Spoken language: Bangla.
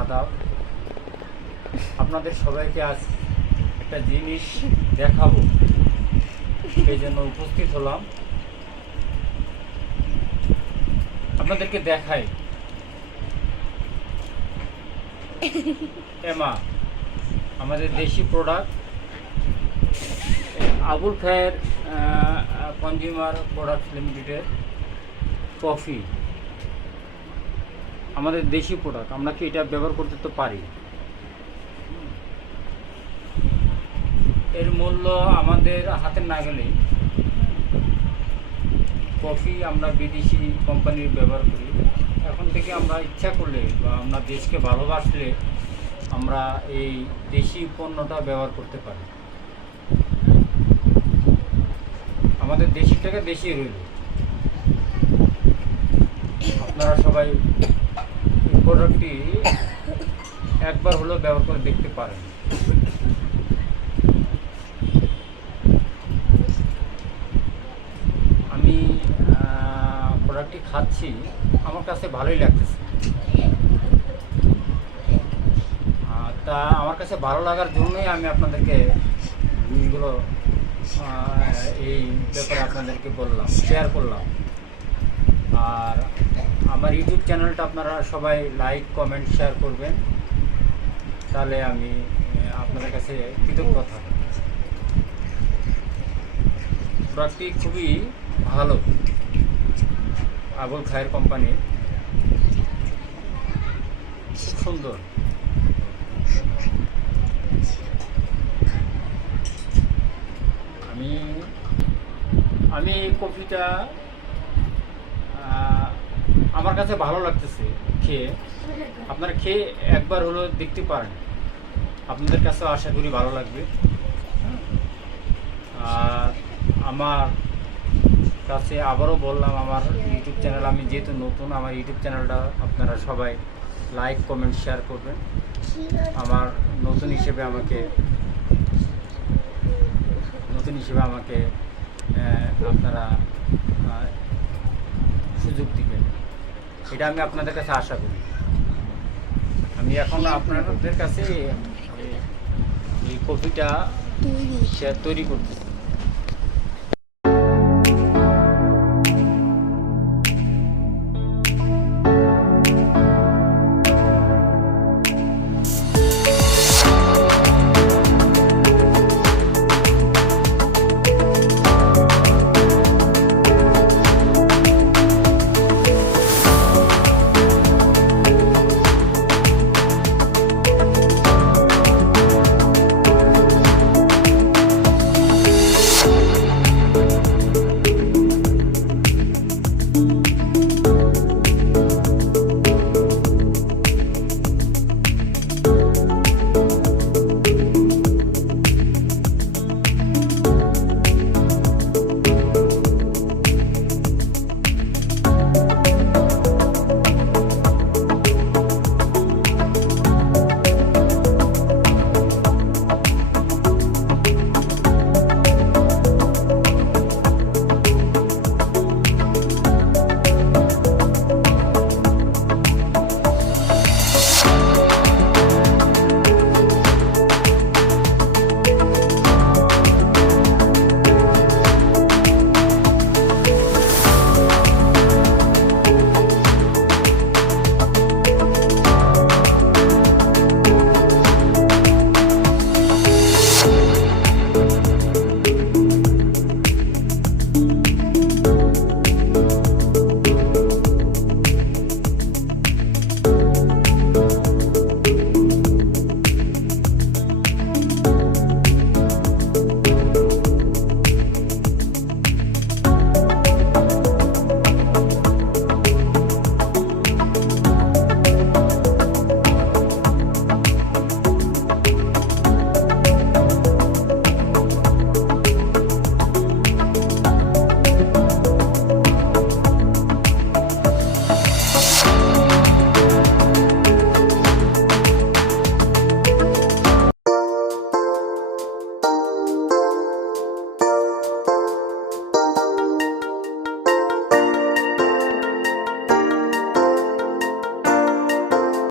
আদাব। আপনাদের সবাইকে আজ একটা জিনিস দেখাবো, এই জন্য উপস্থিত হলাম। আপনাদেরকে দেখাই। এমা আমাদের দেশি প্রোডাক্ট, আবুল খায়ের কনজিউমার প্রোডাক্টস লিমিটেডের কফি, আমাদের দেশি প্রোডাক্ট। আমরা কি এটা ব্যবহার করতে তো পারি। এর মূল্য আমাদের হাতের নাগালেই। কফি আমরা বিদেশি কোম্পানির ব্যবহার করি। এখন থেকে আমরা ইচ্ছা করলে বা আমরা দেশকে ভালোবাসলে আমরা এই দেশি পণ্যটা ব্যবহার করতে পারি। আমাদের দেশি টাকা দেশি রইল। আপনারা সবাই এই প্রোডাক্টটি একবার হলেও ব্যবহার করে দেখতে পারেন। আমি প্রোডাক্টটি খাচ্ছি, আমার কাছে ভালোই লাগতেছে। তা আমার কাছে ভালো লাগার জন্যই আমি আপনাদেরকে জিনিসগুলো এই ব্যাপারে আপনাদেরকে বললাম, শেয়ার করলাম। আর আমার ইউটিউব চ্যানেলটা আপনারা সবাই লাইক, কমেন্ট, শেয়ার করবেন, তাহলে আমি আপনাদের কাছে কৃতজ্ঞ থাকব। প্রোডাক্টটি খুবই ভালো, আবুল খায়ের কোম্পানির, খুব সুন্দর। আমি এই কফিটা আমার কাছে ভালো লাগতেছে খেয়ে। আপনারা খেয়ে একবার হলো দেখতে পারেন, আপনাদের কাছে আশা করি ভালো লাগবে। আর আমার কাছে আবারও বললাম, আমার ইউটিউব চ্যানেল, আমি যেহেতু নতুন, আমার ইউটিউব চ্যানেলটা আপনারা সবাই লাইক, কমেন্ট, শেয়ার করবেন। আমার নতুন হিসেবে আমাকে আপনারা সুযোগ দিবেন, এটা আমি আপনাদের কাছে আশা করি। আমি এখন আপনাদের কাছে এই কফিটা তৈরি করতেছি।